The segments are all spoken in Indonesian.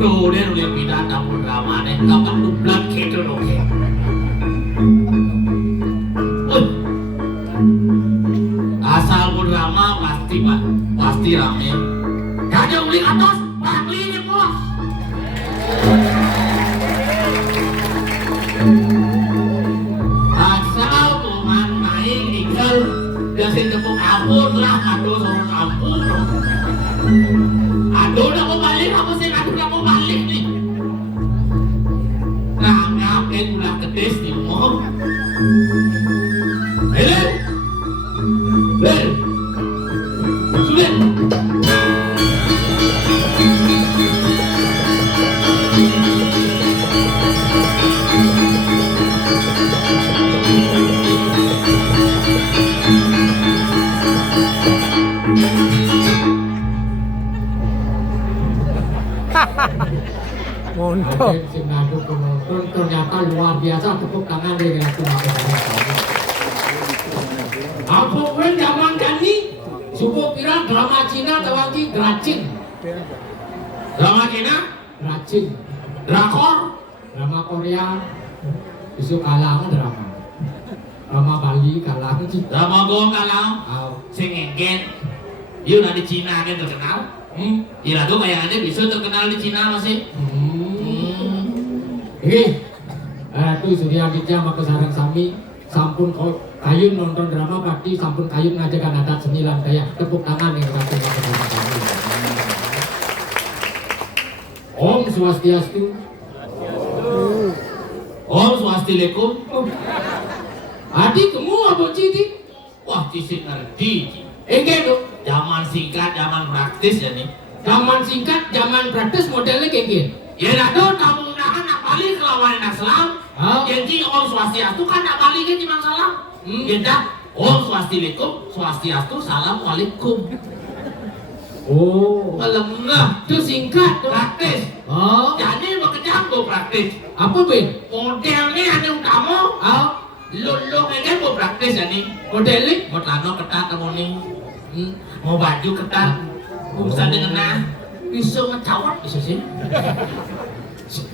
Tuh dia udah pindah dapur drama nih, kakak dublat gitu dong. Asal drama pasti pak, pasti rame. Gak uli atas, paklinya bos. Asal tuman main ikel, dasar tepuk ampun lah, aduh sorot ampun. Aduh udah mau balik, aku sih aduh udah mau balik nih. Nah ngapain ulah kedes nih mau? Hei, hei, sudah. Montok. Sinadu penonton ternyata luar biasa, tepuk tangan dengan apa pun zaman kami subuh pira drama Cina tawaki Dracin. Drama Cina, Dracin, drakor, drama Korea isu kalah drama Bali kalah sih. drama gong kalau Aw, sing enggen, dia udah di Cina kan terkenal. Iya tuh kayak bisa terkenal di Cina masih. Itu Surya Aditya maka sarang sami sampun kayun nonton drama pasti sampun kayun ngajakan adat seni lan kayak tepuk tangan yang satu maka sarang sami. Om Swastiastu. Om Swastiastu. Adi kamu apa citi? Wah cici ngerti. Enggak dong. Zaman singkat, zaman praktis ya nih. Zaman singkat, zaman praktis modelnya kayak gini. Ya nado kamu nak balik ke lawan Islam. Jadi Om Swastiastu kan nak balik kan cuma salam. Kita Om Swastiastu, Assalamualaikum. Oh, Lemah, itu singkat dong. praktis. Oh, Jadi mau kecanggo praktis. apa Ben? Modelnya ada kamu. Oh, Lo kan mau praktis ya nih. modelnya? Mau celana ketat kamu nih. Mau baju ketat. Bisa dengan bisa ngecawat bisa sih.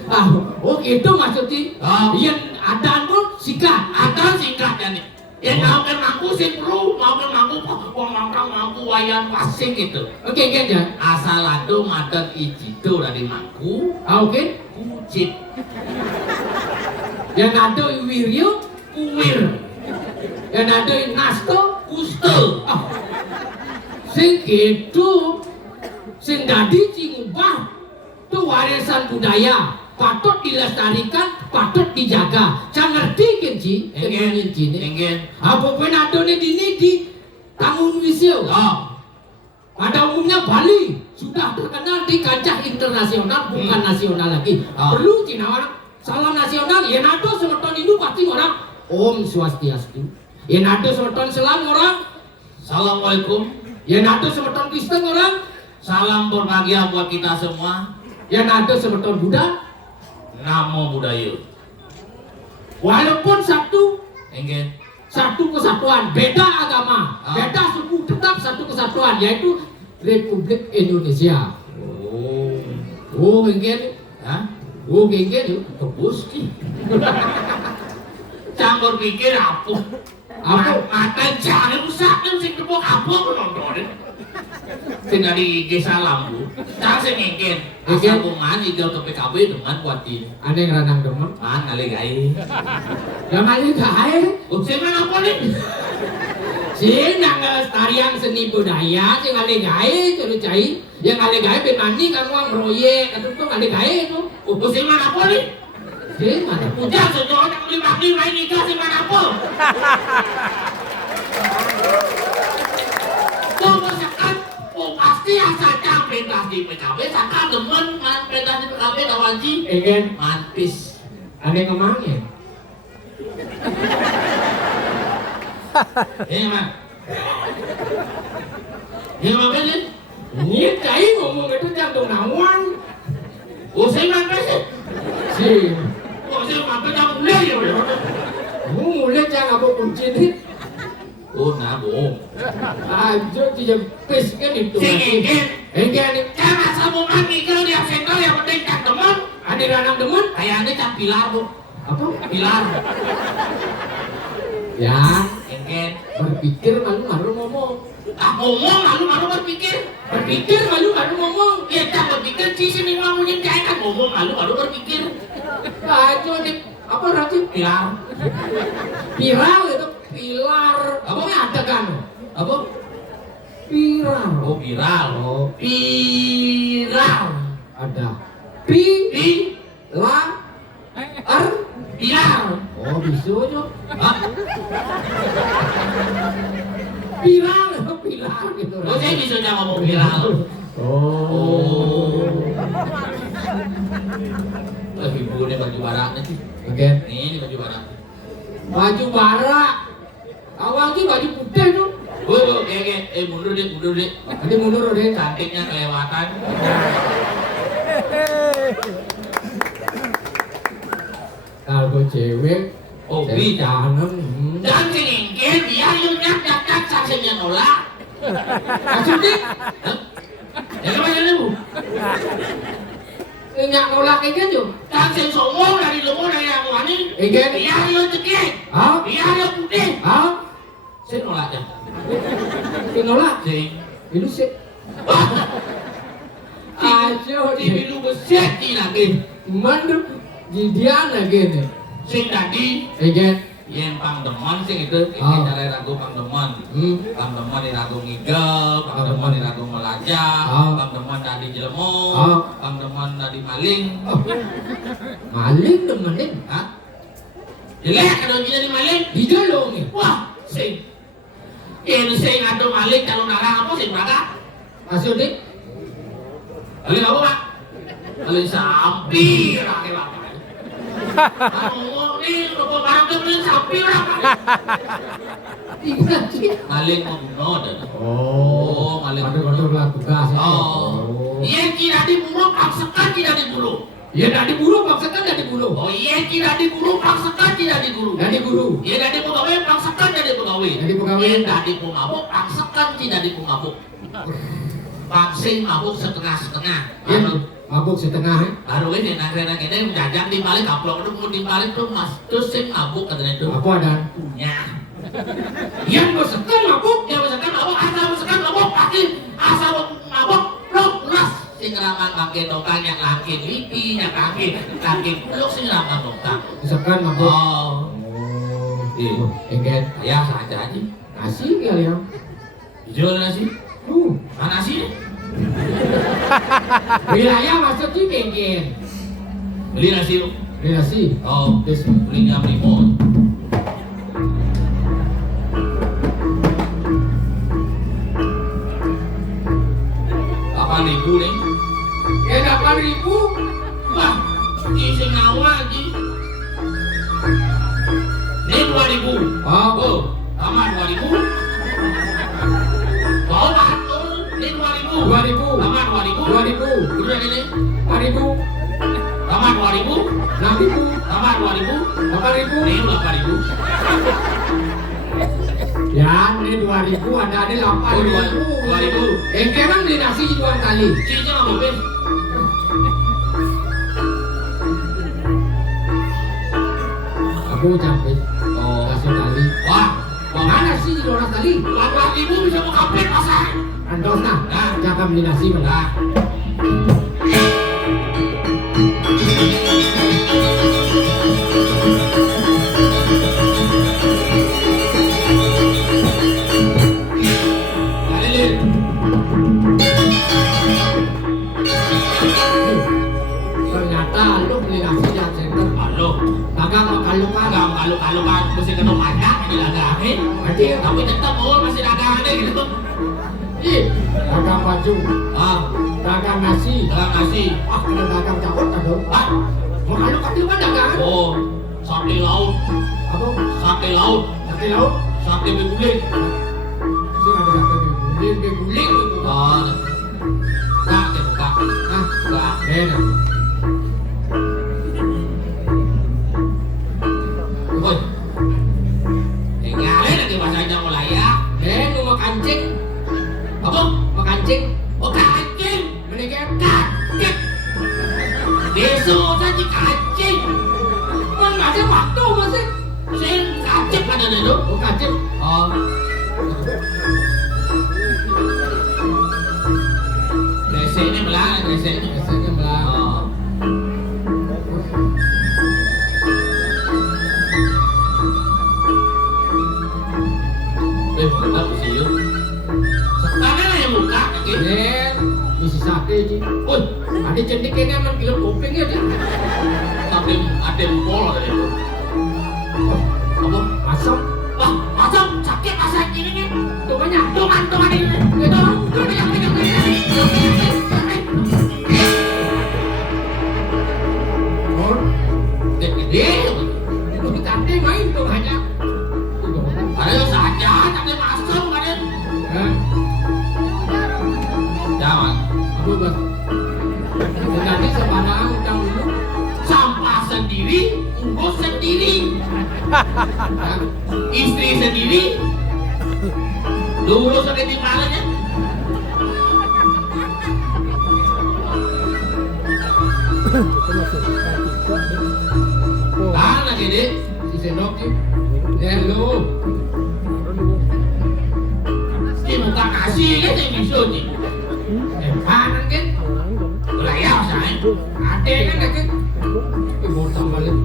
Oh itu maksudnya. Oh. Yang adaan pun singkat. Ada singkat ya nih. Ya mau kan mampu sih perlu, mau kan mampu, mampu wayan wasing gitu. Oke, aja. Asal ada madan ijido dari mangku, Oke. kucit, Yang ada Wiryo, kuwir, yang ada Nasto, kuste. sing gitu, sing dadi cingubah, itu warisan budaya, patut dilestarikan, patut dijaga. Jangan ngerti kan Ci? Engen, Cini. engen. Apa pun ada di Tamun Wisio. Oh, Pada umumnya Bali sudah terkenal di kancah internasional, bukan nasional lagi. Ah. Perlu Cina orang salah nasional, ya nado semeton itu pasti orang Om Swastiastu. Ya nado semeton Selam orang, Assalamualaikum. ya nado semeton Kristen orang, Salam berbahagia buat kita semua. ya nado semeton Buddha. Namo Buddhaya. Walaupun Engen. satu kesatuan, beda agama, Ah. beda suku, tetap satu kesatuan, yaitu Republik Indonesia. Oh, Oh, mungkin, hah? oh, mungkin, Tebus ki. Campur pikir apa? Apa? Mata jangan rusak kan sing tepuk apa nonton. Sing dari IG salam bu. Cang sing ngengken. Asal kuman hijau ke PKB dengan kuatin. aneh ranang demen. Man ngale gawe. Yang ada gae, Sing mana apa nih? sing nang tarian seni budaya, sing ada gae, terus cai, yang ada gae bemani kan uang proyek, atau tuh ada gae itu. Sing mana apa nih? Sing mana? Udah sejauh yang lima main nikah sing mana apa? Kau sekat, pasti asal cang pentas di PKB, saka demen man pentas di PKB kawanci. Egen, Mantis. aneh ngomongnya. Mah. Mah kan? Ini cai ngomong itu jantung nawan. Sing mana sih? Sing, Kok sing apa yang mulai ya? mulai jangan apa kunci nih. Nah bohong. Aja dia pes kan itu. Sing enggen. Egen, Jangan sambungan nikah yang sendal yang penting tak Kayaknya cap pilar bu. Apa? Pilar. Ya, Engken. berpikir malu-malu ngomong. Ngomong malu berpikir. Berpikir malu-malu ngomong. Ya tak berpikir sih sini ngomongin kayak kan ngomong malu berpikir. Ajo nih, apa racun? Pilar. Viral itu pilar. Apa? Ini ada kan? Apa? Viral. Oh viral. Oh, Viral. ada. Di. La. Ar. Pilar. Oh, bisa aja. Hah? Viral, pilar gitu. Oh saya bisa aja ngomong viral. Oh. Ibu ini baju baraknya sih. Oke. Ini baju barak. Baju barak. Awal sih baju putih tuh. Mundur deh. Nanti mundur deh. Cantiknya kelewatan. Kalau cewek, Oh, cewek bisa. canem. Dan sengengke dia yang nyak saksinya nolak. Maksudnya, Ya gimana bu? nyak nolak ini aja. Dan seng songong dari lumu dari yang wani. Iya. Dia yang cekik. Ah, Dia yang putih. ah, Saya nolaknya. nolak. Sing. Itu sih. Ajo Di bilu besek lagi. mandep di dia lagi nih. Sing tadi Iya. yang pangdeman sing itu Ah. cara ragu pangdeman. Pangdeman di ragu ngigel, pangdeman di ragu melajah, Ah. pangdeman tadi jelemo, Ah. pangdeman tadi maling. Oh. Maling nemenin. Hah? Jelek kalau dia di maling. Iya loh nih. Wah, sing. Yang sing ada maling kalau narang apa sing berada? Maksudnya, Maling apa pak? Maling sapi, rakyat apa? Ngomong nih, lupa barang dia maling sapi berapa? iya sih. Maling membunuh dan. Oh, maling. Kontrol lah tugas. Oh, yang tidak diburu paksakan tidak diburu. Ya tidak diburu, paksakan tidak diburu. Oh iya tidak diburu paksakan tidak diburu. Tidak diburu. Ya tidak dipegawai paksakan tidak dipegawai. Tidak dipegawai. Ya tidak dipengabuk paksakan tidak dipengabuk. Vaksin mabuk setengah-setengah. Ya, mabuk setengah. Baru ini nak-nak ini menjajak di balik kaplok itu mau di balik tuh mas terus sing mabuk katanya itu Apa ada? punya. Yang berseken mabuk. Ya misalkan mabuk pasti asal mabuk blok las sing ramang kaki tongkang yang laki lipi yang kaki blok sing ramang tongkang. Berseken mabuk. Oh, Iya. Enggen. ya saja aja. Nasi kali ya. Jual nasi. Mana sih? Wilayah maksudnya enggen. Beli nasi lu. Beli nasi. Oh, Yes. beli 6.000. Ribu nih. Ya 8.000. Wah, ini sing ngawa lagi. Ini 2.000. Oh. Sama 2.000. Bawa batul. Ini 2.000. 2.000. Sama 2.000. 2.000. Udah ini. 4.000. Sama 2.000. 6.000. Sama 2.000. 8.000. Ini 8.000. Ya, ini 2.000, ada 8.000. 2.000. Emang beli nasi 2 kali. Cincin apa, Ben? Aku capek. Oh. Nasi kali. Wah, Mana sih 2 kali? 8.000 bisa mau kapet pasar. Antos nah. Nah. Jangan beli nasi mana? Nah, Lilin. Ternyata lu beli nasi yang center. Halo. Dagang makalukan. Kalau mesti kena pajak ini dagangin. Nanti Tapi tetap masih dagangnya gitu. ih, dagang baju, Ah, dagang nasi. dagang nasi. Ah, kena dagang cawat kan dong. Ah, Makalukan itu kan dagangan. oh, sate laut, Apa? sate laut, Sate laut. sate beguling. Sih ada sate beguling. Oh, enggak, buka. Ah, Enggak. beda. Woi. Tinggalin lagi bahasanya mulai ya. Mau makancing, Apa? makancing. Oh, kancing. Menikah. Kancing. Besok saja kancing. ada itu. Oh, kacip. Oh. DC ini belah, DC ini. DC ini belah. Oh. Buka sih yuk. Sekarang yang buka, gitu. Bisa sakit sih. Woi, ada cantik kayaknya emang kilo kuping ya dia. ada bola dari itu. Apa? Masam. Wah, macam sakit asal ini nih. Tukannya. Tukan ini. Itu. Oh, Gede. itu kita main tuh hanya. Ada saja, tapi masuk kan. Jangan. Aduh, Bos. Nanti sepanang utang dulu. Sampah sendiri, urus sendiri. Istri sendiri. Dulu sudah di malanya. Kan gede, Si sendok sih. Hello. si muka kasih kan yang bisa sih. Kanan kan? Belayar saya. Ada kan ada kan? Mau tambah lagi.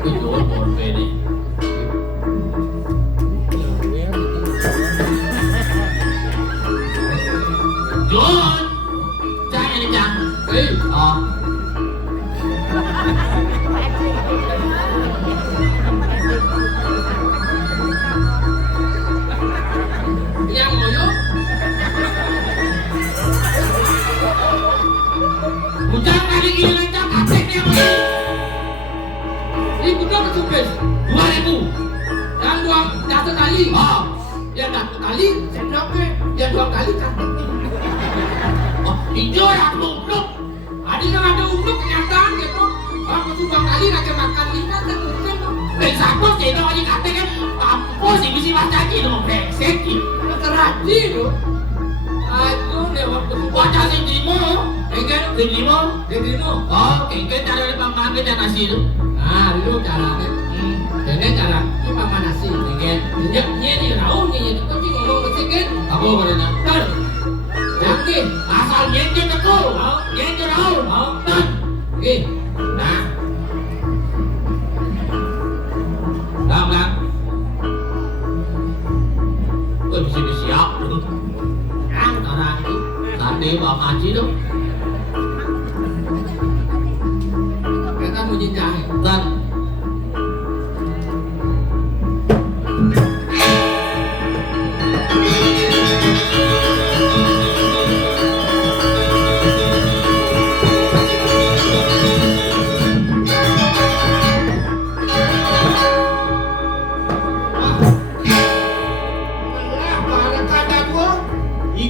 Itu orang pede. John, jangan ini jangan. Oh. Yang moyo. Hujan kali ini lancar kaptek dia mau. Ini berapa supes? 2000. Yang dua satu kali. Oh. Ya satu kali sendoknya. Ya dua kali kakeknya. Oh, hijau ya belum. Ada yang ada untuk kenyataan gitu. Aku tuh dua kali raja makan 5 dan mungkin tuh. Satu sih itu aja kaptek kan apa sih bisa baca gitu mau brengsek gitu. Teraji tuh. Aku lewat ke Baca sih dimo. enggak Dimo. demo. Oh, kayak cara pamangan kita nasi itu. Ah, dulu caranya. Jadi cara itu paman nasi. Oke. Nyeknya nih raung nih. Itu sih ngomong mesti kan. Apa benar? Kan. Jangan. Asal nyenjen aku. Nyenjen aku. Tan. Oke. Nah. Lang. Bisa siap. Orang itu. Tadi bawa ngaji dong. Kita mau jenjang. Dan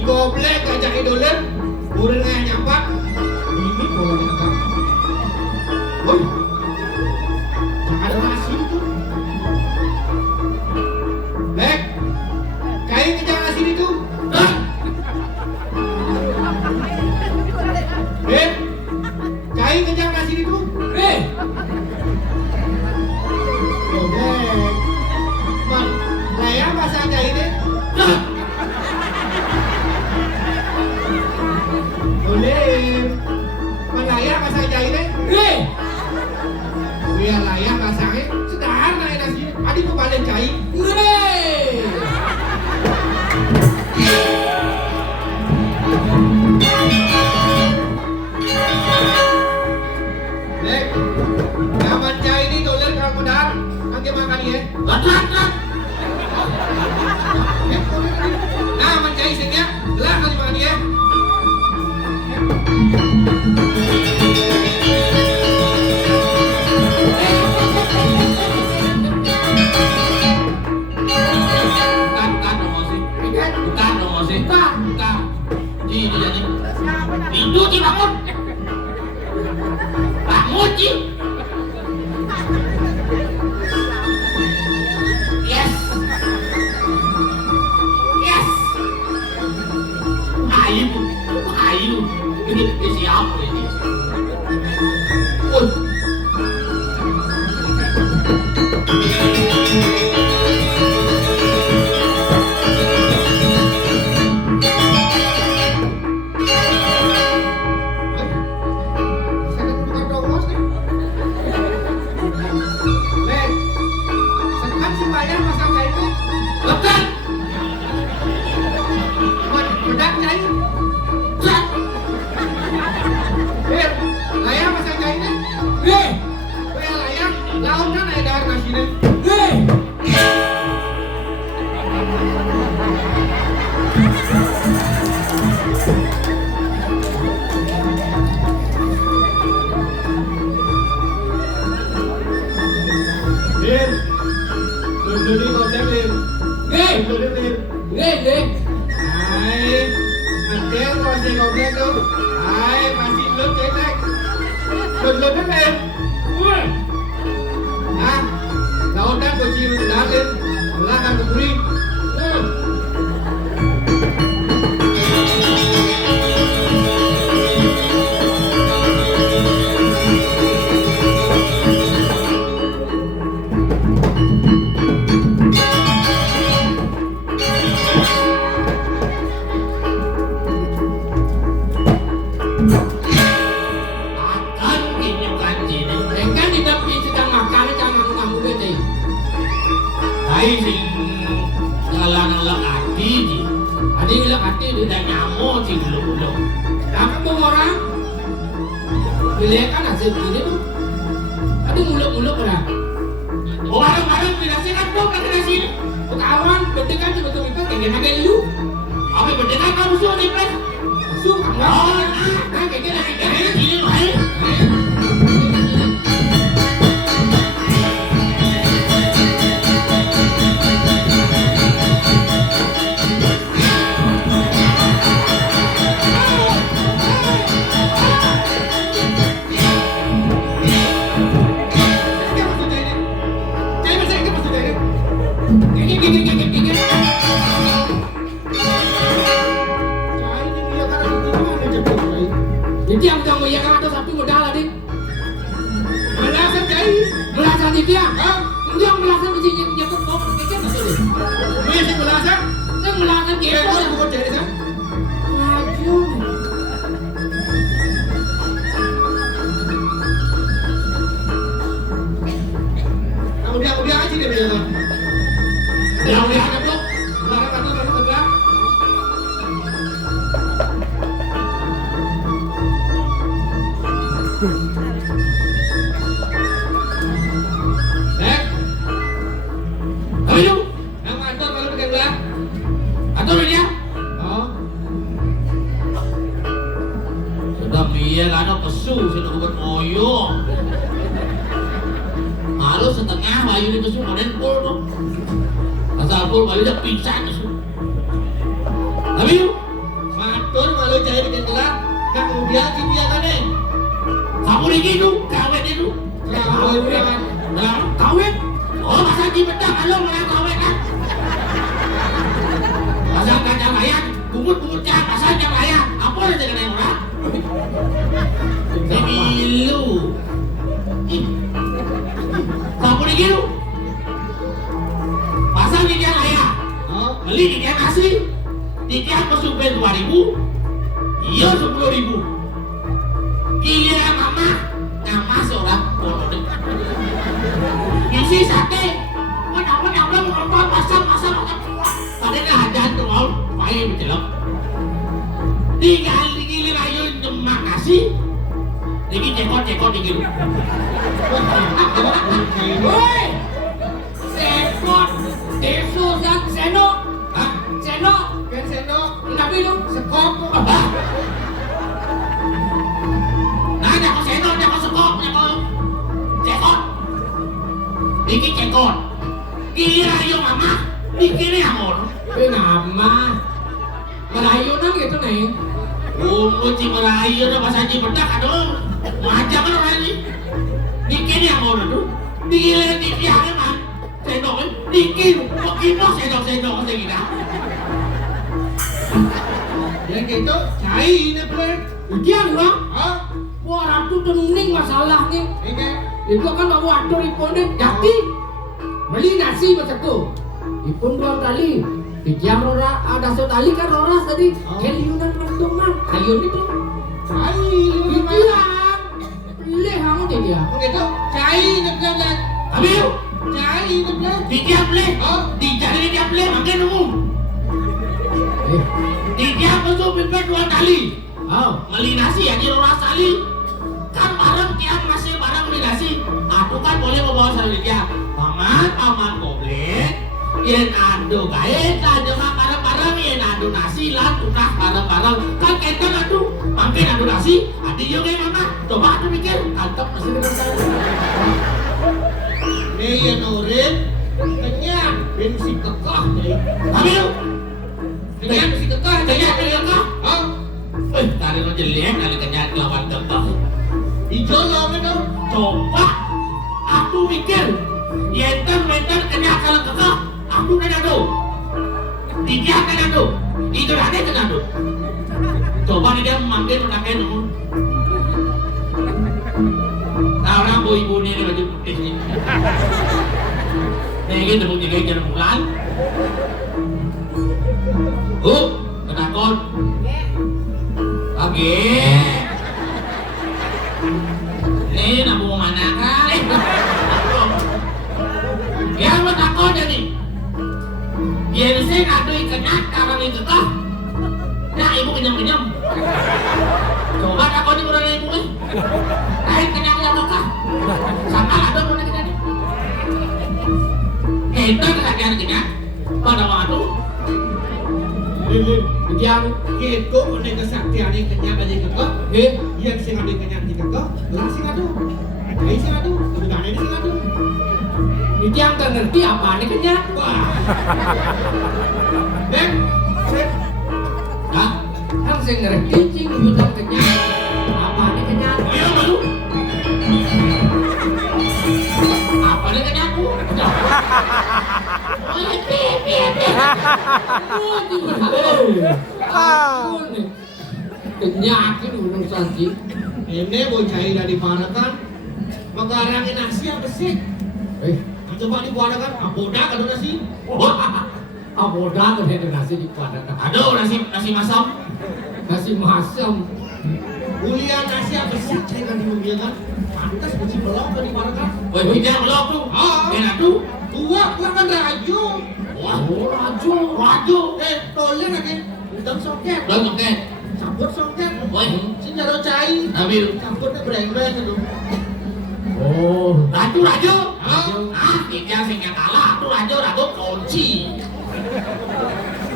Goblek ajak idolen, urang nyampak. Ini kalau nyampak. Woi. Ada nasi itu. Lek. Kain kejar nasi itu. Kain kejar nasi itu. Goblek. Man, saya bahasa aja ini. Boleh. Malaya bahasa jahitnya. Biar layak bahasanya. Sedar naik nasi. Adik kok balik jahit. Lek. Naman jahit ini dolar kalau modal. Nanti makan ya. Lan. Nah, mencari sini lah kalau makan ya. Itu Ci bangun. Bangun Ci. Yes. Ayu. Ini siapa ini? Woi. lên luôn. Ai mà xin lớn chơi đây. Lớn hết lên. À, tahun dah bocil dalin, belakang keburi. Akan kinyokan sini. Engkau tidak sedang makan jangan kamu bete. Hai sing ngalang-alang hati ji. Ada yang bilang hati dia. Udah nyamuk sih dulu. Tapi mau orang pilih kan hasil ini tuh. Ada muluk-muluk orang. Oh bareng-bareng binasi kan tuh kan binasi. Kawan berdekat betul-betul kayak gimana lu? Apa berdekat kamu suruh di pres? Masuk kamu. Oh, nah kayak gini gini baik. Jadi yang kamu yang ada sapi modal adik. Belasan cai, belasan itu ya. Itu yang belasan mesti yang kau kekek betul deh. Ini sih belasan. Yang belasan Kira kekek. kau bukan jadi kan? Maju. Kamu dia aja dia bilang. Yang lihat ada blok. Belakang tegak. Tapi lu, Nama Anton kalau pegang belah. atau dia? Oh, Sudah biar ada pesu sudah buat moyo. Malu setengah bayu di pesu modern pul tuh. Asal pul bayu udah pingsan tuh. Tapi lu, Matur malu cari pegang belah. Nak kemudian si dia kan nih. kamu di gitu, kawet itu. Kalau dia kan. Nah, kawet. Oh, masa di bedak kalau malah kawet kan? Masa kacang ayam, bungut-bungut cah, masa kacang ayam. Apa ada dengan yang orang? Pemilu. Kamu di gitu. Pasang di dia ayam. Oh, Beli di dia nasi. Di dia pesupin 2.000. Iya 10.000. Giliran mama nama seorang bodoh. Isi sate. Mana mau pasang. Padahal ada tuh mau pakai betul. Tinggal gilir ayo demak nasi. Lagi cekot di gitu. Woi, sekot, desu dan seno, Hah? seno, kan sendok. tapi lu sekop. Apa? Nah, jangan sendok, jangan sekop, jangan cekot. Iki cekot. Kira yo mama, dikira amor. Nama, Melayu nang gitu nih. Ci Melayu udah bahasa Ci bedak aduh. Macam kan orang ini. Dikira amor tuh. Dikira dikira mah. Sendok, dikira, kok kino sendok segini. Yang gitu cai ini boleh. Ujian bang, Oh, wah ratu tening masalah nih. ini. Itu kan bawa atur iponnya jati. Beli nasi macam tu. Ipun 2 kali. Dijam rora ada tali kan rora tadi. Keliunan mantungan. Kayu itu. Cai ini mah. Bilang. Beli kamu dia. Begitu cai ini boleh. Ambil, Cai ini boleh. ditiap le. Oh, Dicari tiap le, makin umum. Eh, Ditiap itu pipet 2 kali. oh. Beli nasi ya di orang sali. Kan bareng tiap masih bareng beli nasi. Aku kan boleh membawa sali dia. Paman goblek. Yen adu gaet lah jangan bareng-bareng yen adu nasi lah tunah bareng-bareng. Kan kita adu, makin adu nasi. Adi yo kayak mama. Coba adu mikir, kantong masih dengan saya. ini ya Nurin. Kenyang, bensin kekeh deh. Ambil. Kenyang bensin kekeh. Tanya kau. Oh, Wih, tadi lo jelek kali kenyat lawan tetap. Ijo lo itu. Coba aku mikir yenten kena kalau kekeh aku kena do dia kena do itu ada kena do coba dia manggil unakan orang bu ibu ini baju putih ini ini tepung tiga jalan bulan ketakon oke ini nabung mana kan yang lo takut jadi yang saya kado ikannya karena itu kah nah ibu kenyam coba takut di kurang ibu kan lain kenyang lama kah sama ada mana kenyang kita kesakian kenyang pada waktu Yang itu punya kesaktian yang kenyang aja kekeh. Yang sing ada kenyang di kekeh, lah sing adu. Ayo sing adu, udah ada sing adu. Itu yang gak ngerti apa nih kenyang. Wah. hah? Yang saya ngerti cing udah kenyang. Apa nih kenyang? Ayo malu apa nih kenyangku? Kenyakin urung sanji. Ini bocah dari Parakan. Mengarangin nasi apa sih? Coba di Parakan, aboda kan nasi. Aboda kan ada nasi di Padang. Aduh nasi masam Nasi masam. Kuliah nasi apa sih? Saya kan di mobil kan. Pantas kunci belok kan di Parakan. woi tidak belum tuh Ah. enak tuh Tua kan raju. wah Oh, raju Tolnya lagi. Hitam soket. belum oke Campur soket. woi Sing jaro cai. ambil Campurnya breng-breng itu. Oh, raju Ah. tidak sing yang kalah tuh raju kunci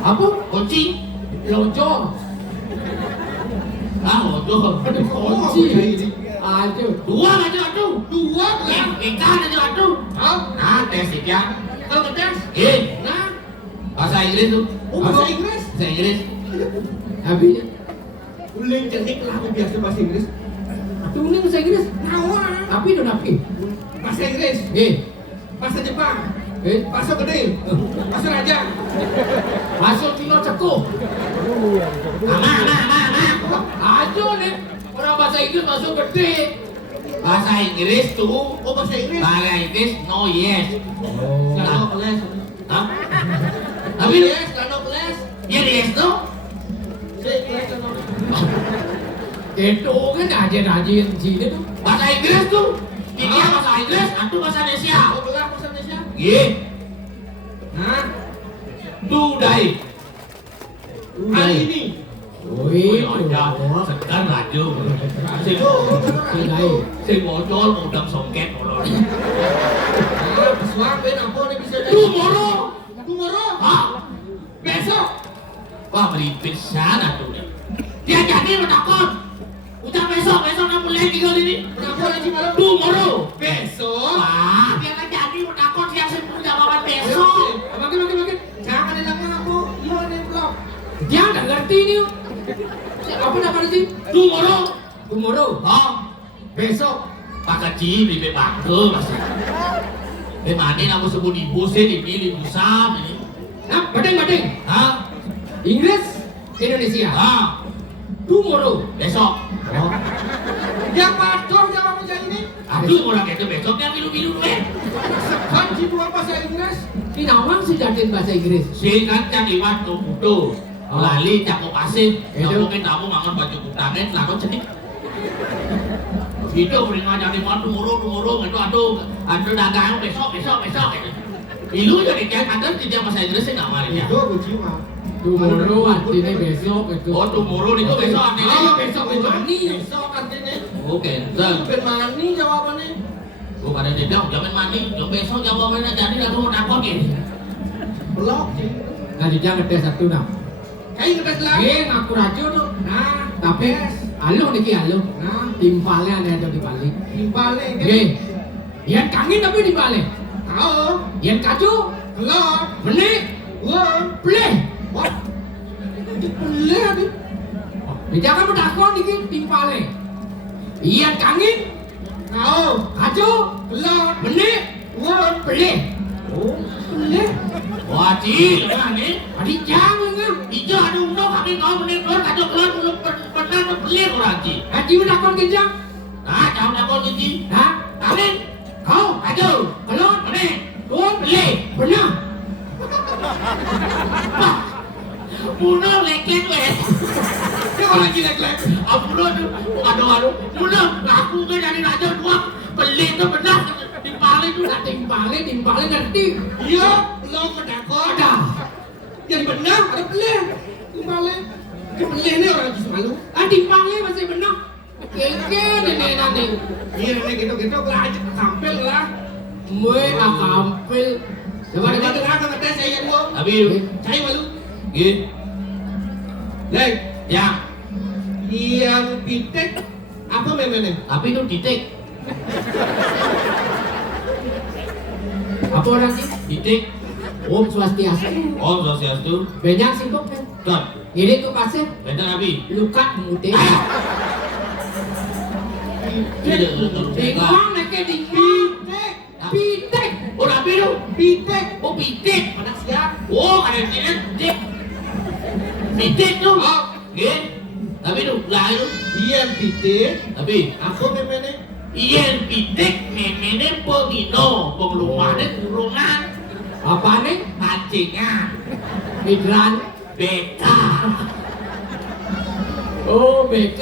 apa? kunci Lojo. lojo Kunci. Aduh. dua raju Dua kan? ikan raju Ah. nah tes ikan Kalau ngetes. nah bahasa Inggris tuh Oh, bahasa Inggris. bahasa Inggris Habisnya. Uling cenik lah aku biasa bahasa Inggris. Tuh ini bahasa Inggris. Nawa. Tapi itu napi. Bahasa Inggris. Bahasa Jepang. Bahasa gede. Bahasa raja. Masuk Cina cekup. mana Ajo nih. Orang bahasa Inggris masuk gede. bahasa Inggris tuh Oh, bahasa Inggris. bahasa Inggris no yes Lano keles. Hah? Tapi Tapi yes, lano keles. ya yes tuh Saya keles lano. Itu kan ajen-ajen sini tuh. bahasa Inggris tuh ini bahasa Inggris atau bahasa Indonesia Oh, belah bahasa Indonesia. iya Nah, dudai hari ini. Wih, aja sekarang raju sing Sidai. sing bocor udang songket ulun Ah, pesuang ben apa nih bisa jadi? tomorrow Hah? Besok. wah melipit sana tuh dia jadi menakut udah besok nak mulai tinggal ini Kenapa lagi malam? tomorrow Besok. wah dia kan jadi menakut dia sebut jawaban besok Makin. Jangan hilang aku. Iya, ini blok. Dia nggak ngerti nih. Apa namanya sih? tomorrow Oh, besok. Pak kecil di bangke masih. Mana aku sebut ibu saya dipilih busam ini. Nah, badeng. Hah? Inggris, Indonesia. Tomorrow. Besok. Oh, Yang pacor jawab aja ini. Aduh orang itu besoknya milu-milu Kan si dua bahasa Inggris. Kinawang sih jadiin bahasa Inggris. Si kan iwan tuh putu. Lali cakup pasif. Itu. Mungkin kamu mangan baju kutangnya lakon cedik. Itu beri ngajak di mana tumurung itu aduh dagang besok gitu. Ilu jadi kayak kadang tidak bahasa Inggris sih nggak mari ya. Itu kunci mah. Tomorrow artinya besok itu. Oh tumurung itu besok artinya. Besok itu mani. Besok artinya. Oke, dan Ben mani jawabannya. bukan ada tidak jangan mandi, yang besok jawabannya jadi aku mau takut gitu. Blok sih. Nah, dia ngetes satu nah. Kayak ngetes lagi. Ngaku rajo tuh. Nah, Tapi halo niki halo. Nah, Timpalnya ada di balik. timpalnya kan. Oke. Yang kangen tapi di balik. Tahu. Yang kaju Kelot. menik Wah. play. Wah. Ini boleh nih. Jangan bertakon iki timpale. Iya kangin. Kau, Kaju. kelot, Benih. won, Belih. oh, boleh. Wah, Ci, ini. Adik jangan ngam. Ijo ada undang kami kau benih keluar kado keluar belum pernah beli orang Ci. Haji bertakon kijang. Nah, jangan takut Ci. Hah? Kami, Kau. kado, Kalau. benih, Tuan. beli. Benar. Muna leket weh. Dia orang jelek-jelek. Ampun, aduh. Muna, aku kan dari raja dua beli itu benar timpale itu. Nak timpale ngerti. Iya, belum menakut. Ada. Yang benar ada pelih. Kembali. Pelih ini orang Haji Semalu. Timpale masih benar. Keke nenek nane. Iya, nenek gitu-gitu aja tampil lah. Mue akampil. Coba Coba dengar. dengar sama tes saya dulu. Tapi, Saya malu. gini, Lek, ya, yang pitek apa memangnya? tapi itu titik, Apa orang sih? titik. Om Swastiastu. Om Swastiastu. Banyak sibuk kan. Tuan, Ini tuh pasir. bentang Nabi. Luka mute. Tidak, Dingwang nake dingwang. Pitek. Oh, Nabi itu. Pitek. Oh, pitik. Mana siap? Oh, ada titik. Pitik tuh. Gini, tapi itu, lah itu. Yang pitek Tapi, apa memangnya? Iyan pitik memene pemino pengelumane kurungan Apa nih? pancingan Migran. beka. Oh, BK.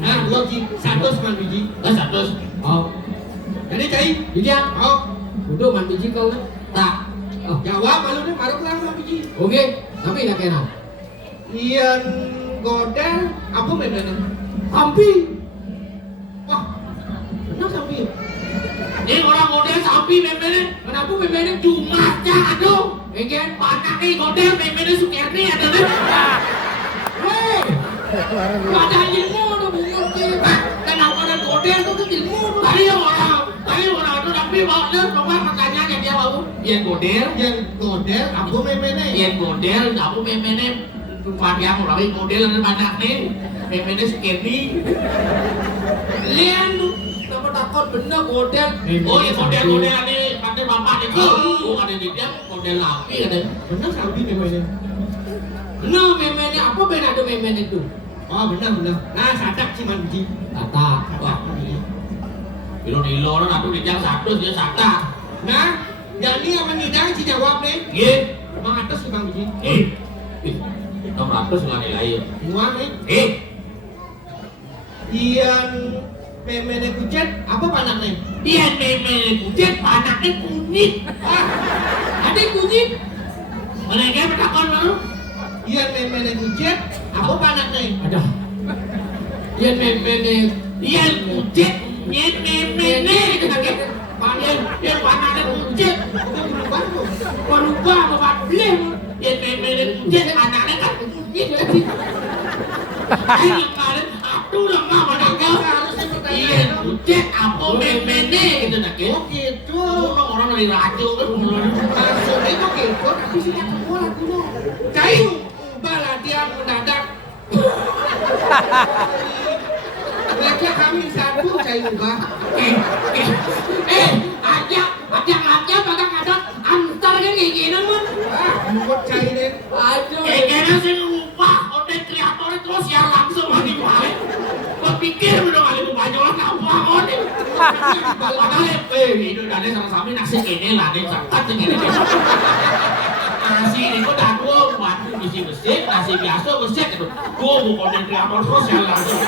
Nah, logik 100 biji. Satu Oh, Jadi cai. dia. Oh, Udah man biji kau kan? tak Oh, jawab malu nih, maruk lah sama biji. oke. Tapi nak kena. Yang godel apa memangnya? Ampi. Wah, benar sampai. ini orang model sapi memene Kenapa memene? Jumatnya aduh Engken. panak nih model memene Sukerni ada nih. Hei. Ada ilmu tuh bungut sih. Kenapa ada godel tuh tuh ilmu tuh? Tadi orang itu tapi bawa rumah pertanyaannya dia bawa Iyan model Yang godel apa memangnya? Iyan model aku memene Padiang orang model ada panak nih memene Sukerni. Lian tuh. Kenapa takut bener godel? Oh ya model ini ada bapak itu. Oh ada di dia model api ada. Benar sampai memangnya. Bener memene apa benar ada memene itu? Oh, benar. Nah, sadak sih biji. Tata. Wah, nilo orang aku dijang satu dia sata. Nah, yang ini apa ngidang sih jawab nih? Gih, Bang atas sih bang biji. 600 nggak nilai. Muang nih. Yang memene kucet apa panaknya? Dia memele kucing panaknya kunyit. Ada kunyit. Mereka bertakon lalu. Yang memene kucet apa panaknya? Ada. Dia memene. Dia kucing, dia memele. Dia panaknya kucing. Merubah bapak beli. Dia memele kucing anaknya kan kunyit. Ini kemarin aduh lama mereka. Iya kucing apa memele gitu nak. Oh gitu. Orang dari racu kan Maksudnya itu gitu, tapi sih tak semua lagunya. Kayu, ubah latihan mendadak. Lagi kami satu kayu ubah. Ajak bakal kadang antar kan kayak gini man. Buat cair deh. Aduh. kayaknya saya lupa konten kreatornya terus ya langsung lagi balik. Gua pikir udah kali banyak orang nggak bangun nih. Padahal itu dari sama-sama nasi ini lah nih cepat segini deh. Nasi ini gua dah gua buat isi besar, nasi biasa besar gitu. Gua bukan konten kreator terus ya langsung.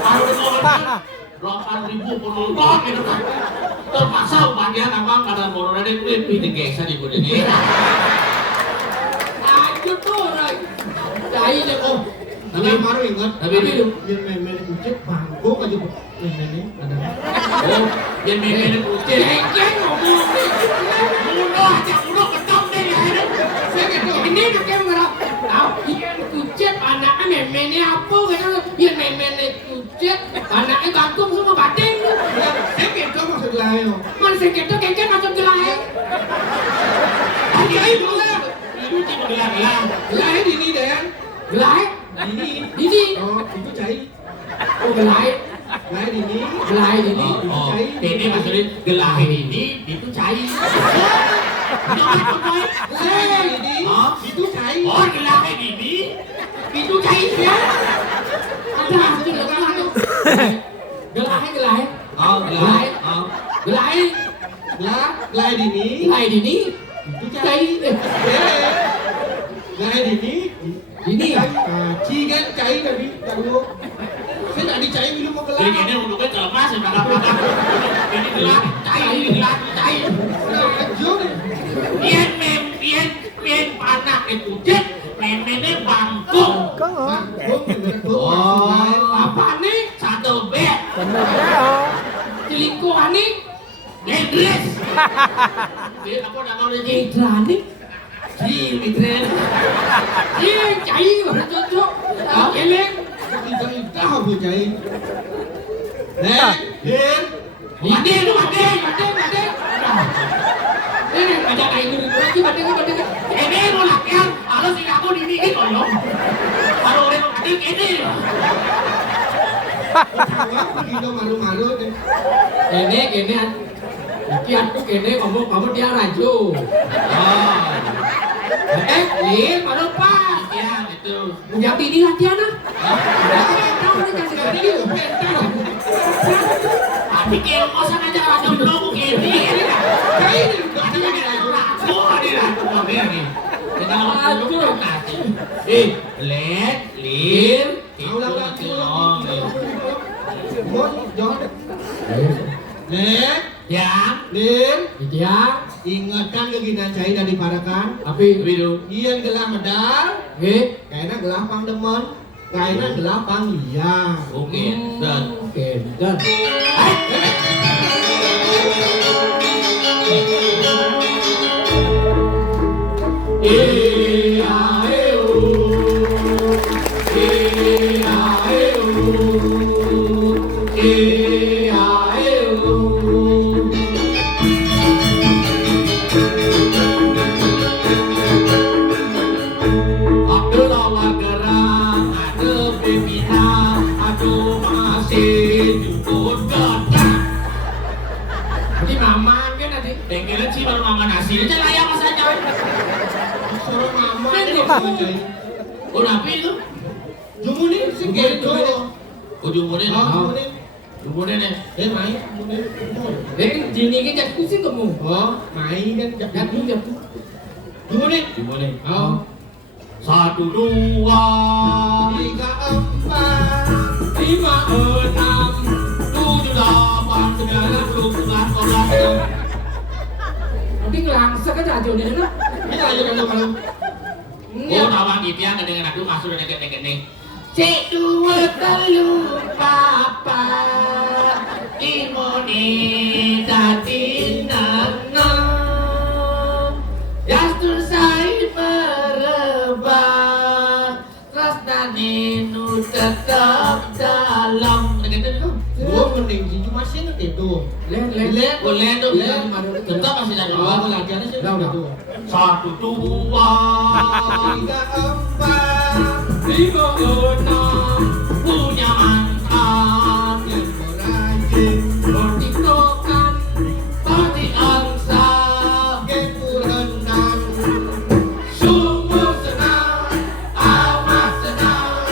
Kalau nonton 8.000 penonton gitu kan. Terpaksa bagian abang pada corona ini gue pilih geser di gue ini. Aduh tuh orang. Cai deh oh. Tapi baru ingat. Tapi itu Yang main-main kucing bangkok aja main-mainnya ada. oh, yang main kucing. Cengkeng ngomong nih. Udah ketemu deh ya ini. Saya gitu. Ini kakek merah. Tapi kucing anaknya memennya apa kan? Dia memennya kucing anaknya gantung semua batin. Saya gitu maksud lain. Mana sekitar kengkeng masuk gelahe. Ayo boleh. Itu cuma gelar-gelar. Lain ini Dan. Gelahe? Ini. Di itu cai. Oh gelai, Lain ini. gelai ini. Oh, ini maksudnya gelahe ini itu cai. Jangan kotoy. Lain ini. Oh. Itu cai. Oh, gelahe ini itu cai ya. Ada hati gelai. Gelai, gelai. Oh, gelahe. Oh. Gelai, Lain ini. gelai ini. Itu cai. Cai, Lain ini. ini. Cigan cai tadi. Tahu. Saya tak dicai minum mau Jadi kelar. ini ulungnya kelemas ya belakang. Ini gelah cai, ini gelah cai. Laju nih. Pian panak itu jet, neneknya bangkung. Oh, Apa nih? Satu bed, Selingkuhan nih? ledres. Dia apa udah mau lagi? Edrani? Mitren. Iya, cai mana cocok. Keleng. Kita habis cai. Nen. Mati. Made. Ini ada kain dulu lagi, made. Ini mau lakian, harus si aku dimikin loh. Kalau orang mau mati ini. Begitu malu-malu nih. Kene. Iki aku kene ngomong dia raju. Oh, Mana pas? ya itu. Punya bini latihan ah. Tahu nih kasih kali ini. Tapi kalau kau sana jangan jomblo mungkin ini. Ada yang ada ratu, ada ratu apa ni? Kita mau nanti. Lim, Ulang. itu Mon, John. Nen. yang Nen. Dia, Ingatkan keginan cai dari parakan. tapi biru. Iyan gelah medal. Kayaknya gelah pangdemen. Kayaknya gelah pangliang. Oke, dan Oke, dan ada lawar gerang, ada pimpinan, ada masih jukut gadah. Jadi maman kan tadi. Pengen sih baru makan nasi aja lah ya mas aja. Suruh mama Kan ini dia cai. Oh rapi itu. Jumu nih segitu. Ujung-ujungnya. Oh, ini. Ujungnya nih. Main. Ini dini kita pusing kamu. Oh, main kan. Jatuh. Jumu nih. Ujungnya. Oh, 1, 2, 3, 4. 5, 6. 7, 8, 9, 10, 11, 12. Nanti langsung kan radio ni nak. Ini lagi kan kalau. Oh lawan gitu ya dengan aku masuk dengan nih. Cek 2, 3, 4, Imoni dadi nanang. Jastur sai merebak, tresnane nu tetap dalam. Gitu itu. Gua mending sih cuma sih itu. Leh. Boleh tuh. Leh. Tetap masih ada Oh, dua. latihannya sih Udah. itu. 1, 2, 3, 4. 5, 6. punya mantan. Rajin. Tiktokan. Pati angsa, Geku renang. sungguh senang, amat senang.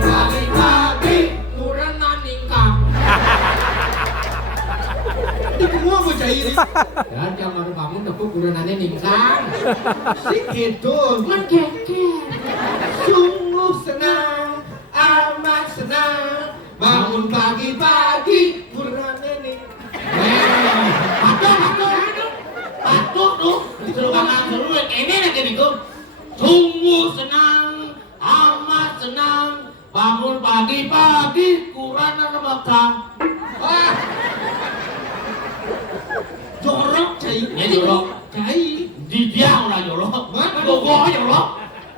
Pagi-pagi, Kurang naningkap. Ini semua mau cair. Dan yang baru bangun dapat kurangannya ningkang. Segitu. Kan keke. Sungguh senang, amat senang. Bangun pagi-pagi, kurang ini. Patuh tuh, disuruh kakak suruh ini lagi gitu. Sungguh senang, amat senang. Bangun pagi-pagi, kurang Mekah. Wah. Jorok cair. Ya jorok. Cair. Di dia orang jorok. Mana? Gogo jorok.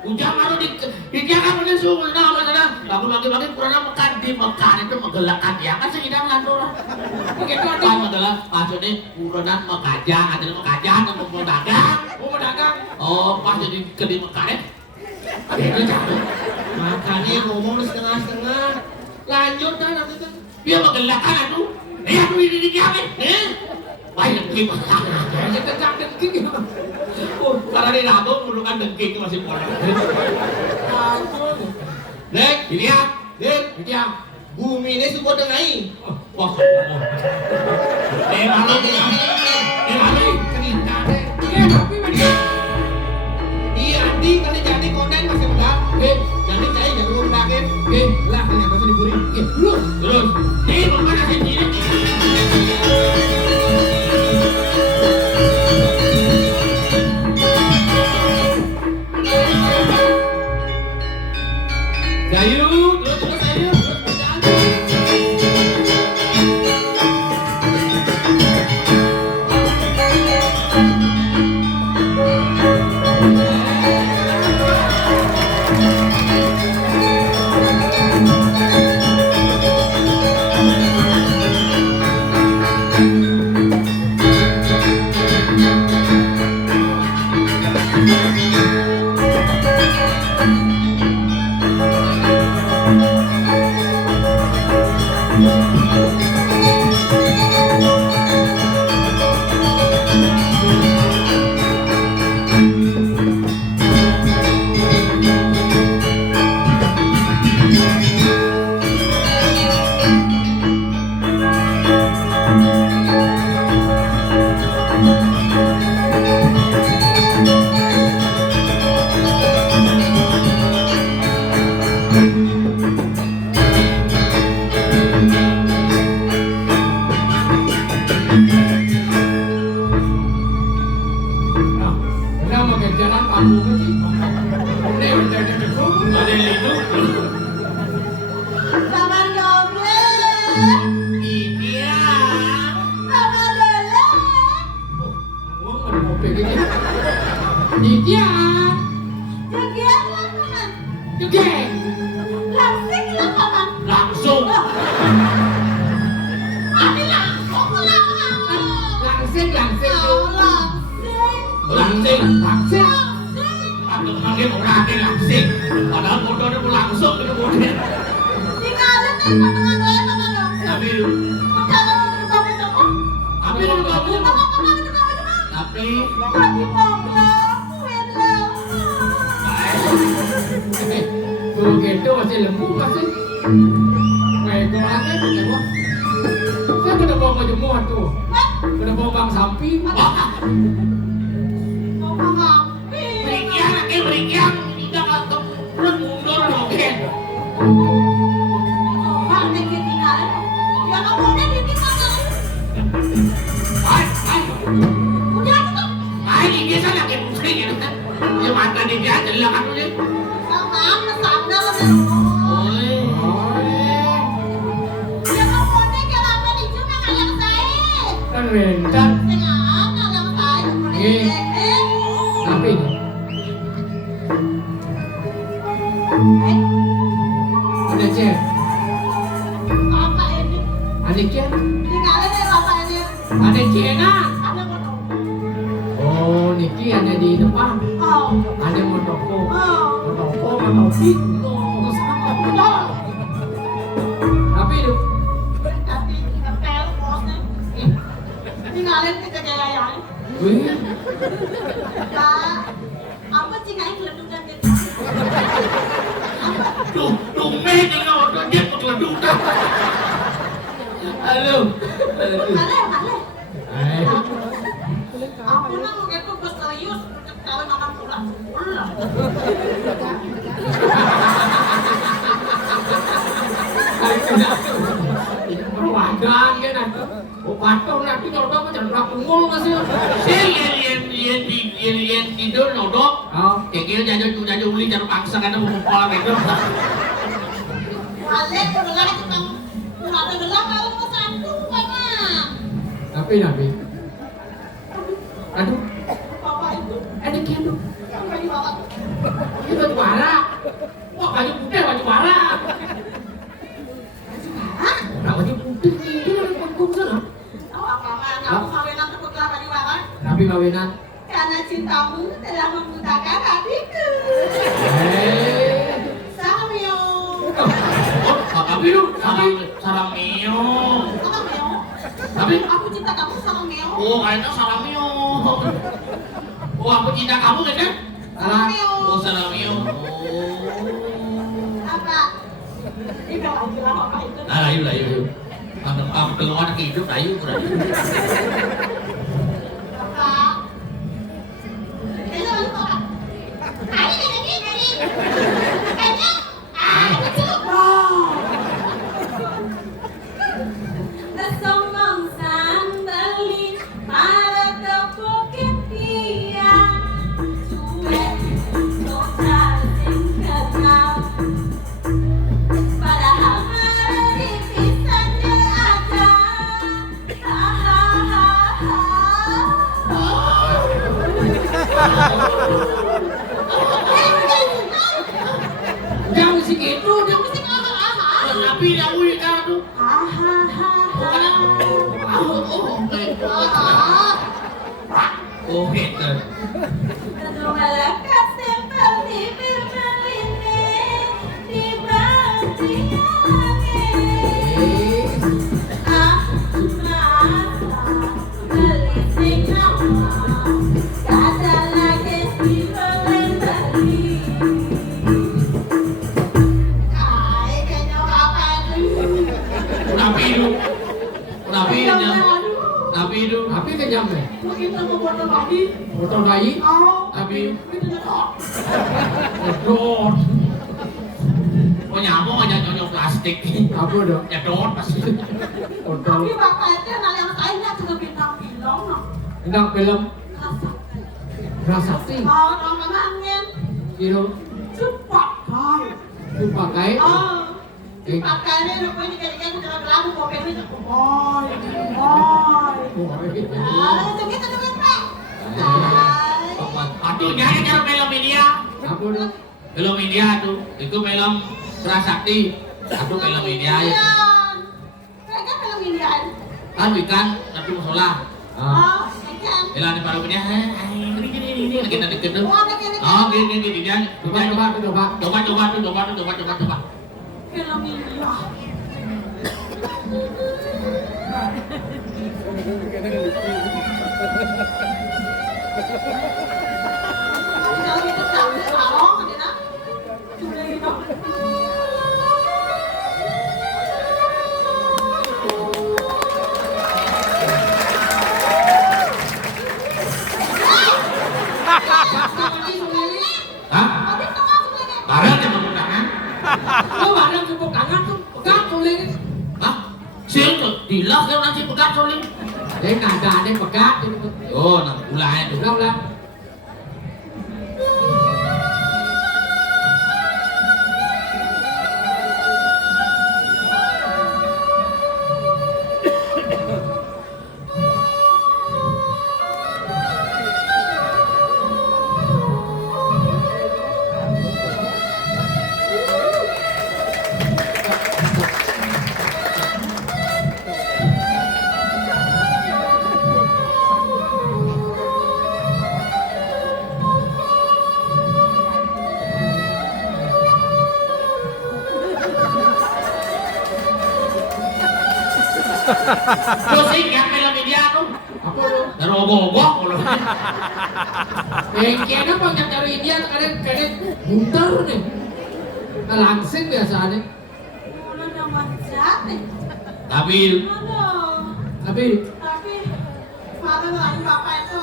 Ujang anu di dia kan punya sungguh senang, amat senang. Bangun pagi-pagi, kurang Mekah di Mekah itu menggelakkan ya kan segidang lantur. Begitu ada. Kan adalah maksudnya kurenan mengajang, ada mengajang, ada mau dagang. Mau dagang. Oh, pas jadi ke di Mekah deh. Itu jauh. Makanya ngomong setengah-setengah. lanjut dah nanti kan. Dia mengelakkan atuh. Atuh ini kiamat. Wah, dengking. Kayaknya tentang dengking. Karena dia nabung menurunkan dengking itu masih pola. Dek, Ini ya. Dek, Ya, bumi ini suku dengai. Wah, malu. Malu. Cerita deh. tapi mana? Iya, Andi kan jadi konten masih muda. Jadi saya jadi ngundangin. Lah, ternyata masih diburi. Terus. Ini bukan asing ini. Jayu, terus Jayu. Karena cintamu telah membutakan hatiku. Samyo. Tapi Tapi lu, tapi Sarang Mio. Sarang Meo. Tapi Aku cinta kamu Sarang Meo. oh kayaknya Sarang Mio. Oh aku cinta kamu kan? Sarang Meo. Oh Sarang Mio. Oh. Apa? Itu apa itu? Ah layu. Ang keluar hidup layu berarti. Apa? Itu apa? Ini. Kayaknya itu. Kesombong sambali para tepuk dia cuek dosa singkatau padahal dipisahnya aja dia musik itu, dia musik Tapi yang wih kan tuh. Oh gitu. Melekat seperti bermelinding di balik angin. Gelisik nama, kata lagi di balik. Kayaknya apa itu? Tapi itu. tapi kenyang deh. Kita membuat lagi. Botol bayi, Oh, tapi itu nak. nyedot. Oh nyamuk aja nyonyok plastik. Apa dong? Nyedot pasti. Botol. Tapi bapak itu nak yang saya nak juga bintang film nak. Tentang film Rasa. Prasakti, Oh, orang angin. gitu. Cepat kai. Itu pakai. Oh. Pakainya rupanya dikali-kali dengan lagu kopi itu. Boy. Ah, itu kita tuh Pak. Aduh nyari cara film India. Apa dong? Film India tuh. Itu film Prasakti. Aduh film India ya. Mereka film Indian. Kan ikan tapi musola. Oh, ikan. Elah di paru punya. Ini lagi nanti gitu. Oh, ada gini. Oh gini dia. Coba. Film India. Jangan gitu tak salong dia nak. Sudah gitu. Hah? Barang yang tepuk tangan. Lo barang tepuk tangan tuh pegang suling. Hah? Siang tuh dilah kalau nanti pegang soling. Dia nggak ada pegang. Oh, nah ulahnya tuh. Udah lah. Terus ingat film India tuh. Apa lo? Narogogok loh. Kayaknya banyak dari India kadang buntar nih. Langsing biasanya. Mana nama siapa? Tapi Aduh. Tapi Tapi mana lagi bapak itu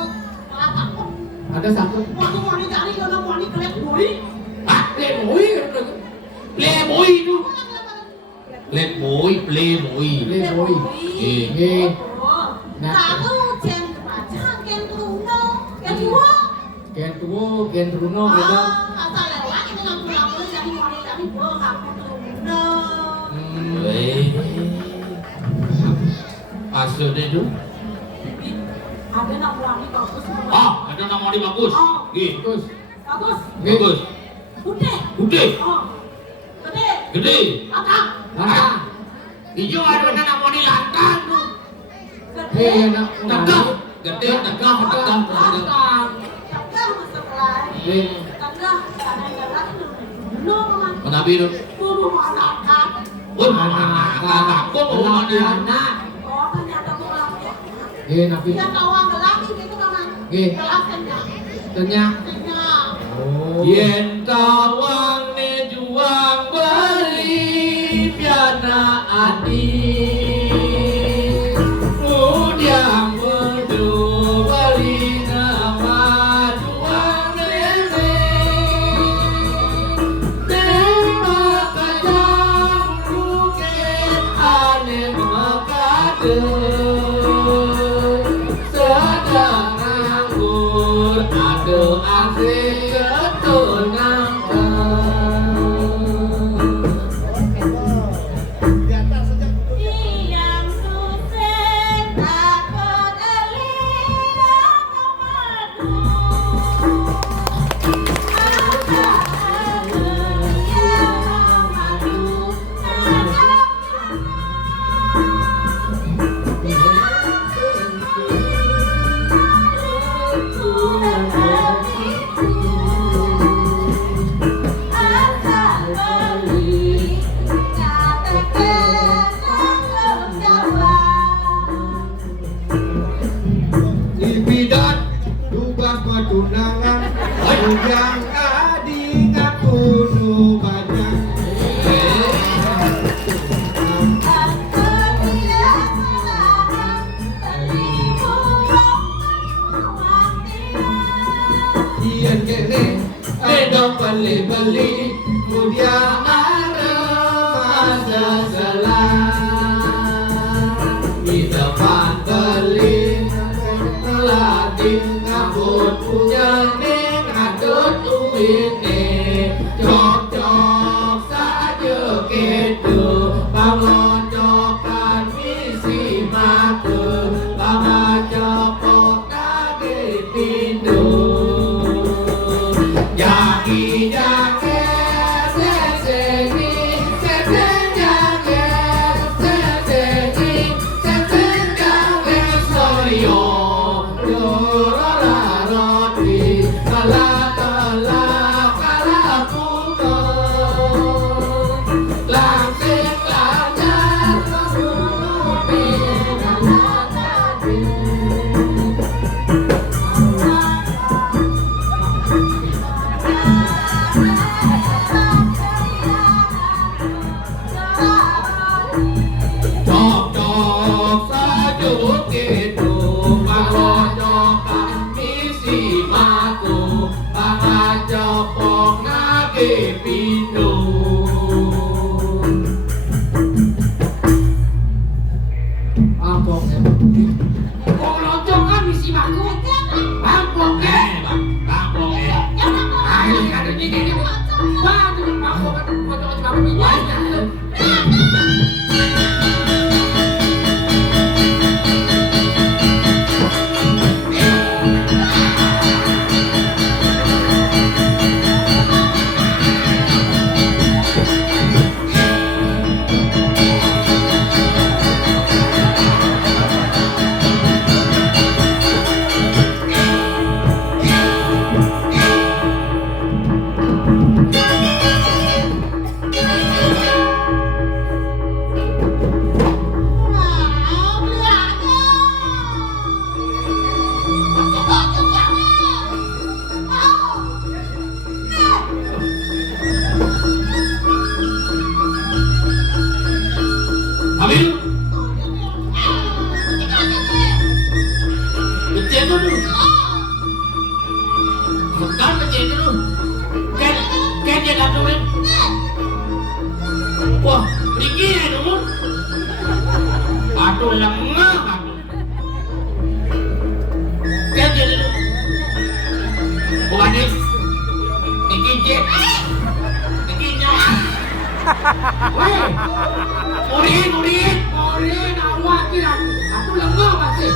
malah takut. ada satu. Mau dicari kalau mau dikelihat bui. ah, Playboy kan? Playboy itu. Playboy. Playboy. Iya. Iya. Satu jen baca ken tuno ken dua. Gen Bruno beda. Asal lewat ini lampu-lampu jadi mau dicari gua lampu tuno. Weh. Asal deh tuh. Ada nak wangi bagus. Ah, ada nama dia bagus. Iya. Terus Bagus. Bagus. Putih. Gede. Oh. Gede. Gede. Matang. mana? Hijau ada nama dia lantang tuh. Gede. Nak Tegak. Gede, tegak. Matang. Tegak masuk lagi. Tegak. Ada yang lagi. No, man. Menabi tuh. Tubuh anak. Wah, kakakku mau mana? anak. Oh, ternyata tuh laki. Nabi. Dia kawang laki gitu kan. Gelap kenyang. Tanya. Kenyang. Oh. Yen kawang ne juang beli piana adi. Mudiang bedu beli nama juang nene. Tema kajang buket ane makade. Sedang nganggur ado asik ketunang. Diam susen takut eliang madu. Ada eliang madu. Ibidat dubas matunangan yang adi ngaku nu banyak. Ian kene edok beli-beli mudia masa selang di depan beli lading ngabut punya ning adut umine cocok saja gitu pangocokan misi matu pangacopok kage pindu jaki jake seseni sesen jake seseni sesen jake soryo Yorora roti kala kala kala puno langsing lancar kemupi cocok sajuk gitu pangocokan misi maku pangacopok nage pindu Ampok ya. Kok loncongan misi maku? Ampok ya. Kampung ya. Ayo ada ini. Wah, tuh ampok kan kocok kamu minyak. Ambil becek dulu. Bukan becek dulu. Kan dia dah turun. Wah, pergi ya dulu. Aduh lengah aku. Kan dia dulu. Bukan ni. Niki je. Niki nyawa. Weh, Murid. awak kira. Aku lengah masih.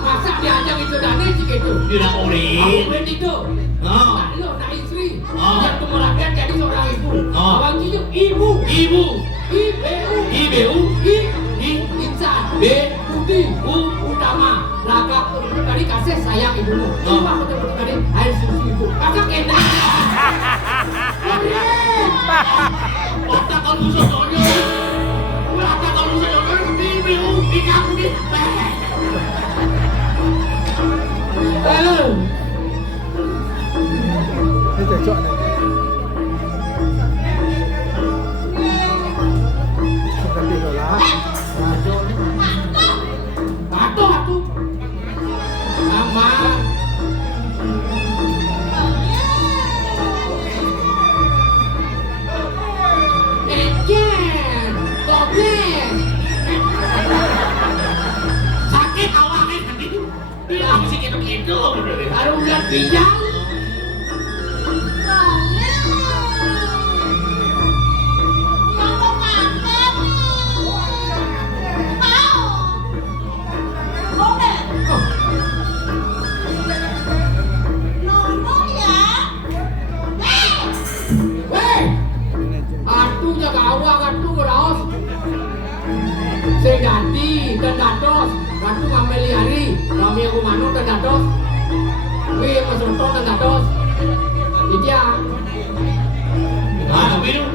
Masa diajak itu dani gitu. Dia nak murid. Murid itu. Oh. Nak lo, nak istri. Oh. Yang kemudian jadi seorang ibu. Oh. Abang itu ibu. Ibu. IBU. Insan. Budi. Utama. Lagak tadi kasih sayang ibumu. Oh. Ibu aku betul tadi air susu ibu. Kakak enak. Otak kau musuh soalnya. Bijak. Weh, atuh jaga awak, atuh beraos. Segati dan dados, atuh ngameli hari, kami aku manuk dan dados. Wih, masuk dan dados. Bijak. Ah, minum.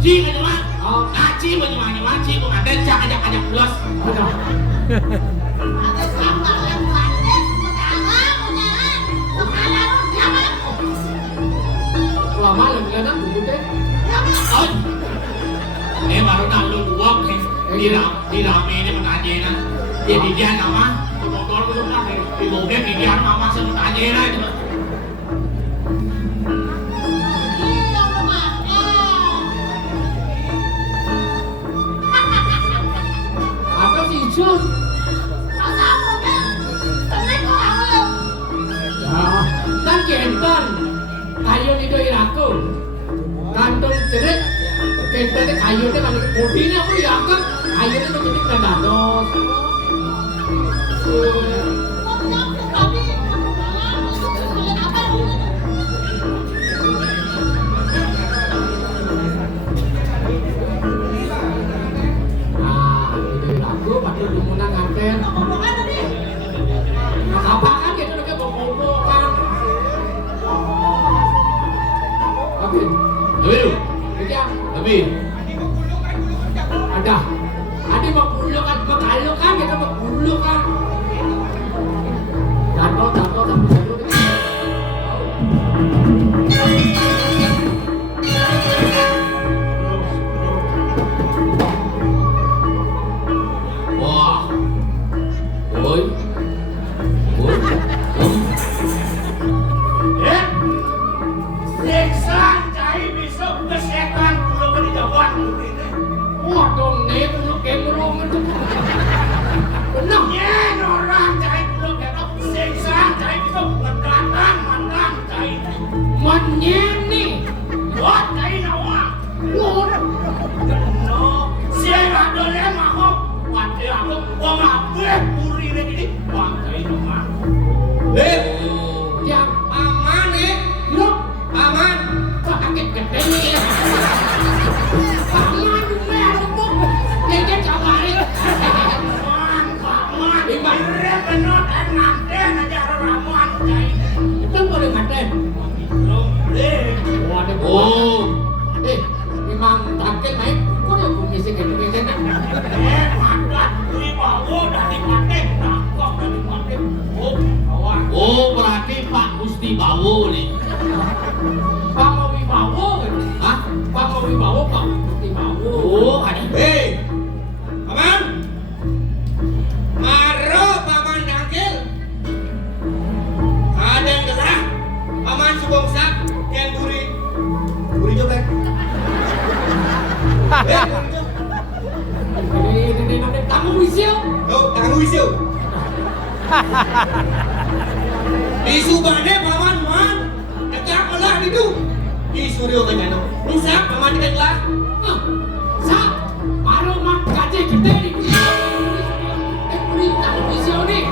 Ci ka cuma. Oh, Aci menyewa-nyewa, ci pengantin cak ajak-ajak pulas. ada. Wah, malam kan buku teh. Oh. Baru nak lu dua di rame ini mengaje na. Jadi dia nama motor itu semua di mobil di dia mama semua aje na itu. Apa sih Jun? Ah, kan kenton. Kayu ni doi aku. Kantong cerit. Kenton ni kayu ni kan bodi ni aku ya kan. Kayu ni tu cerit dan dados. Ah, ni doi aku patut lumunang nganten. Apa kan gitu dia bobo kan. Tapi, Aduh, dia tapi ada. Ada mau kan, kalau kan kita mau kan. Jatuh sampai jatuh. wah. Oi. Oi. Siksa cai besok kesetan kulo ka di Jawan ini. Wah dong, nih lu kemurung itu. Benar. Nyen orang cai kulo kena siksa cai besok mendatan mandang cai. Menyeni. Buat cai nawa. Wah, No, siapa dole mau wate aku wong ape puri ini wong cai nawa. yang Aman nih. lu Aman. sakit gede nih. Paman meremuk. Kayaknya cawari. Man, ire benot nanten aja ramuan cai. Itu boleh ngaten. Waduh. Oh, Memang terakhir naik. Kok dia kumisi gitu-gitu. madat dibawa dari patek, tangkap dari patek. Oh, kawan. Oh, berarti Pak Gusti Bawo nih. Pak mau wibawo kan? Hah? Pak mau wibawo, Pak wibawo. Oh, ada. Paman. Maro paman dangkil. Kadang gerah. Paman subongsak yang duri. Duri jobek. Ini kamu wisil. Oh, tangan wisiu. Di subane paman man. Tegak olah itu. Di suryo kanyano. Rusak paman dikit lah. Sa, baru mak gaji gede nih. Beri kamu wisil nih.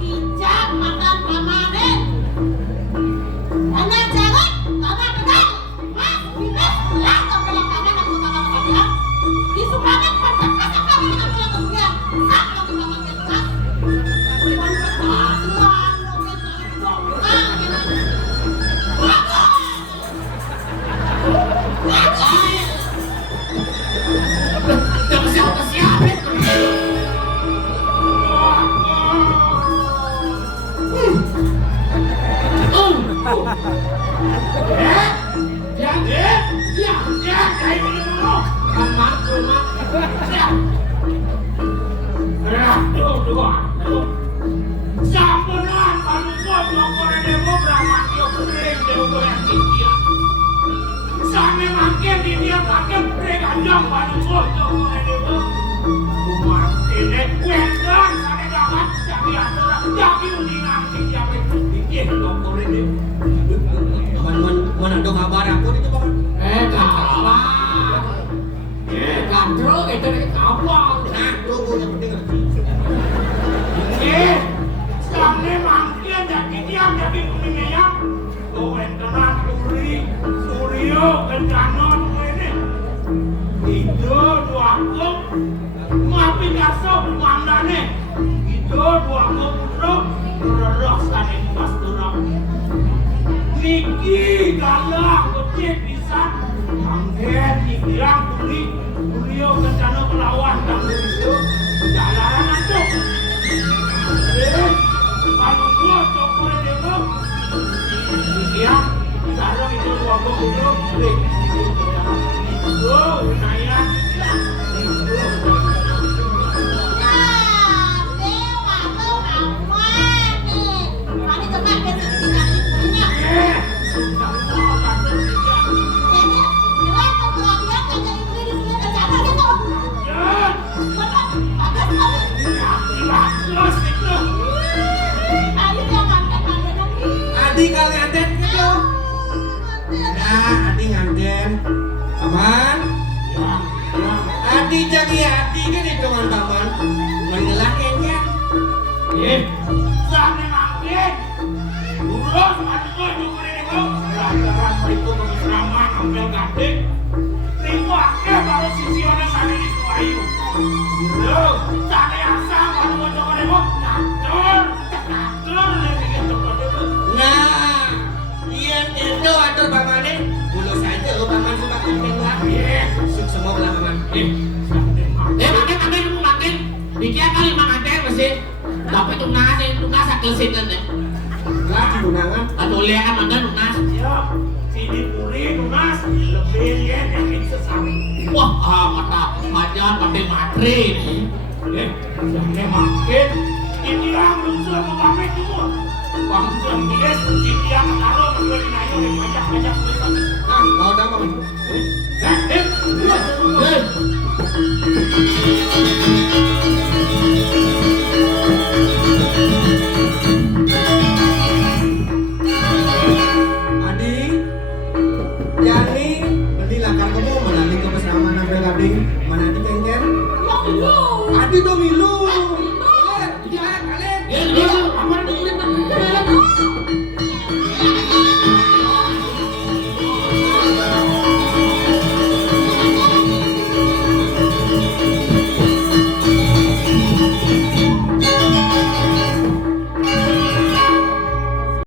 Bijak makan pamanen. Anak jangan, karena benar. Mas, bibes, lah kebelah kanan aku tak makan dia. Di sumbangan pendekat apa ini aku yang kemudian. Sak lagi makan kita. Bukan pertahanan, lo kita dongkang ini. Bagus. Jangan siapa-siapa. Ya, kayak gini dulu. Amat, rumah. Sampenan panungkot ngokore demo bramatio kering demo yang tinggi. Same makin di dia pakai pregandang panungkot ngokore demo. Umar ini kuendan sane dapat jadi aturan jadi kabar aku itu bang. Kawan. Gandro itu dari kawan. Nah, tunggu yang penting ngerti. Sampai mangkir jadi diam jadi pemilihan. Kau enteran Suryo kencana ini. Itu dua kok. Mapi kasop mandane. Itu dua kok putra. Mererah saning pasturang. Niki galah kecil bisa. Angget dibilang Suryo kencana melawan dan itu. Jalanan itu. Kalau gua cokor dia iya, sekarang itu gua duduk, itu saya, Dewa tuh aman nih. Kali cepat besok kita punya. sudah mau kantor tidak, Jadi, jelas keberanian ngajak ibu di sini tercatat gitu. Bapak, bagus sekali. bagus itu. Ayo jangan kata-kata lagi. Adi kali Aden gitu. Nah, Adi nganten. Aman. Adi jadi Adi kan itu kan paman. Mengelakkan ya. Sana makin, urus mati juga ini bang. Lantaran itu kemisraman ambil gading. Tiko akeh baru sisi orang sana di Suayu. Lo, sana yang sama baru mau coba demo. Ngatur lagi gitu. Nah, Ian itu atur pamannya. Bulu saja lo paman suka kumpeng lah. Suk semua belah paman. Makin. Dikira kali manganten masih. Tapi tunas saklesin kan deh. Lah di unangan. Atau lihat mantan tunas. Ya, sini puri tunas lebih lihat yang ini sesami. Wah, mata majan pakai matre ini. Jangan makin. Ini yang belum selama kami semua. Bang Jambires, ini yang taruh menjadi naik oleh banyak besar. Nah, kau dah paman. Adi, Yani, beli lakar kamu menali ke peseraman ambil gading.